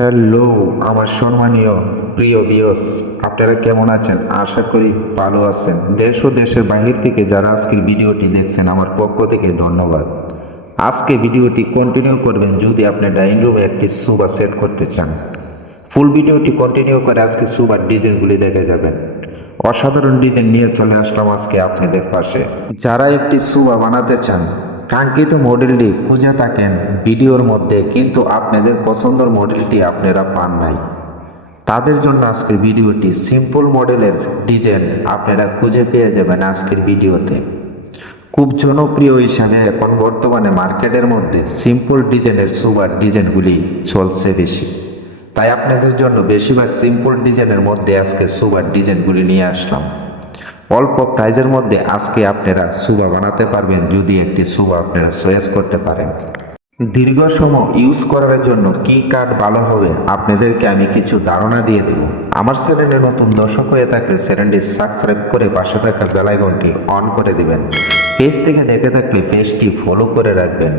Hello, আমার সম্মানীয় প্রিয় বিয়স আপনারা কেমন আছেন? আশা করি ভালো আছেন। দেশ ও দেশের বাহির থেকে যারা আজকের ভিডিওটি দেখছেন, আমার পক্ষ থেকে ধন্যবাদ। আজকে ভিডিওটি কন্টিনিউ করবেন যদি আপনি ডাইনিং রুমে একটি সুবা সেট করতে চান। ফুল ভিডিওটি কন্টিনিউ করে আজকে সুবার ডিজাইনগুলি দেখে যাবেন। অসাধারণ ডিজাইন নিয়ে চলে আসলাম আজকে আপনাদের পাশে। যারা একটি সুবা বানাতে চান কাঙ্ক্ষিত মডেলটি খুঁজে থাকেন ভিডিওর মধ্যে, কিন্তু আপনাদের পছন্দের মডেলটি আপনারা পান নাই। তাদের জন্য আজকের ভিডিওটি সিম্পল মডেলের ডিজাইন আপনারা খুঁজে পেয়ে যাবেন আজকের ভিডিওতে। খুব জনপ্রিয় হিসাবে এখন বর্তমানে মার্কেটের মধ্যে সিম্পল ডিজাইনের সুবার ডিজাইনগুলি চলছে বেশি। তাই আপনাদের জন্য বেশিরভাগ সিম্পল ডিজাইনের মধ্যে আজকে সুবার ডিজাইনগুলি নিয়ে আসলাম। অল্প প্রাইজের মধ্যে আজকে আপনারা সুবা বানাতে পারবেন, যদি একটি সুবা আপনারা চয়েস করতে পারেন। দীর্ঘ সময় ইউজ করার জন্য কি কাঠ ভালো হবে, আপনাদেরকে আমি কিছু ধারণা দিয়ে দেব। আমার চ্যানেলে নতুন দর্শক হয়ে থাকলে চ্যানেলটি সাবস্ক্রাইব করে পাশে থাকা বেলাইকনটি অন করে দিবেন। পেজ থেকে দেখে থাকলে পেজটি ফলো করে রাখবেন।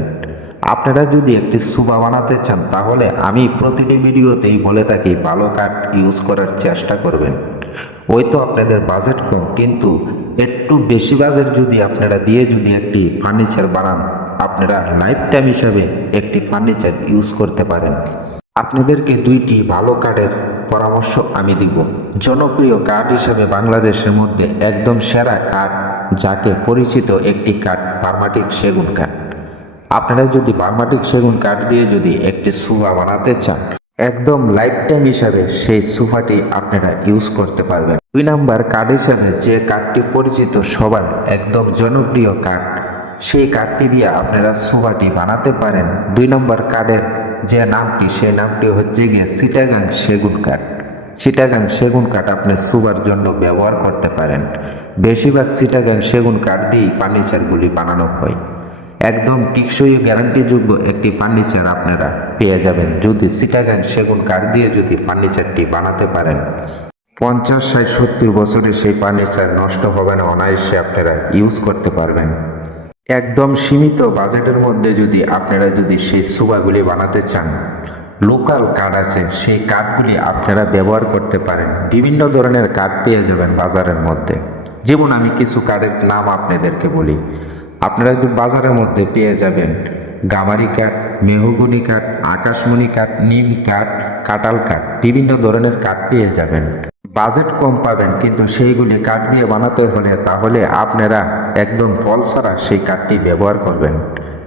আপনারা যদি একটি সুবা বানাতে চান, তাহলে আমি প্রতিটি ভিডিওতেই বলে থাকি, ভালো কাঠ ইউজ করার চেষ্টা করবেন। ওই তো আপনাদের বাজেট কম, কিন্তু একটু বেশি বাজেট যদি আপনারা দিয়ে যদি একটি ফার্নিচার বানান, আপনারা লাইফ টাইম হিসাবে একটি ফার্নিচার ইউজ করতে পারেন। আপনাদেরকে দুইটি ভালো কাঠের পরামর্শ আমি দিব। জনপ্রিয় কাঠ হিসাবে বাংলাদেশের মধ্যে একদম সেরা কাঠ, যাকে পরিচিত একটি কাঠ পারমাটিক সেগুন কাঠ। আপনারা যদি বার্মাটিক সেগুন কাঠ দিয়ে যদি একটি সুফা বানাতে চান, একদম লাইফ টাইম হিসাবে সেই সোফাটি আপনারা ইউজ করতে পারবেন। দুই নাম্বার কাঠ হিসাবে যে কাঠটি পরিচিত সবার একদম জনপ্রিয় কাঠ সেই কাঠটি দিয়ে আপনারা সোফাটি বানাতে পারেন। দুই নম্বর কাঠের যে নামটি, সেই নামটি হচ্ছে গিয়ে সিটাগাং সেগুন কাঠ চিটাগাং সেগুন কাঠ আপনি সুবার জন্য ব্যবহার করতে পারেন। বেশিরভাগ চিটাগাং সেগুন কাঠ দিয়েই ফার্নিচারগুলি বানানো হয়। একদম টিকসই গ্যারান্টিযোগ্য একটি ফার্নিচার আপনারা পেয়ে যাবেন। যদি সিটাগাং সেগুন কাঠ দিয়ে যদি ফার্নিচারটি বানাতে পারেন, পঞ্চাশ, ষাট, সত্তর বছরে সেই ফার্নিচার নষ্ট হবে না, অনায়াসে আপনারা ইউজ করতে পারবেন। একদম সীমিত বাজেটের মধ্যে যদি আপনারা যদি সেই সুবাগুলি বানাতে চান, লোকাল কাঠ আছে, সেই কাঠগুলি আপনারা ব্যবহার করতে পারেন। বিভিন্ন ধরনের কাঠ পেয়ে যাবেন বাজারের মধ্যে। যেমন আমি কিছু কাঠের নাম আপনাদেরকে বলি। আপনারা বাজারের মধ্যে পেয়ে যাবেন। গামারি কাঠ, মেহগুনি কাঠ, আকাশমণি কাঠ, নিম কাঠ কাটাল কাঠ, বিভিন্ন ধরনের কাঠ পেয়ে যাবেন। বাজেট কম পাবেন, কিন্তু সেইগুলি কাঠ দিয়ে বানাতে হলে তাহলে আপনারা একদম ফল ছাড়া সেই কাঠটি ব্যবহার করবেন।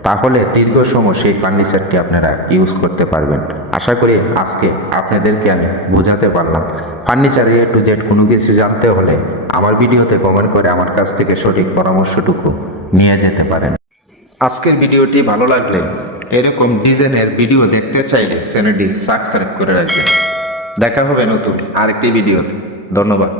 তাহলে দীর্ঘ সময় সেই ফার্নিচারটি আপনারা ইউজ করতে পারবেন। আশা করি আজকে আপনাদেরকে আমি বোঝাতে পারলাম। ফার্নিচার এ টু জেড কোনো কিছু জানতে হলে আমার ভিডিওতে কমেন্ট করে আমার কাছ থেকে সঠিক পরামর্শটুকু নিয়ে যেতে পারেন। আজকের ভিডিওটি ভালো লাগলে এরকম ডিজাইনের ভিডিও দেখতে চাইলে চ্যানেলটি সাবস্ক্রাইব করে রাখবেন। দেখা হবে নতুন আরেকটি ভিডিওতে। ধন্যবাদ।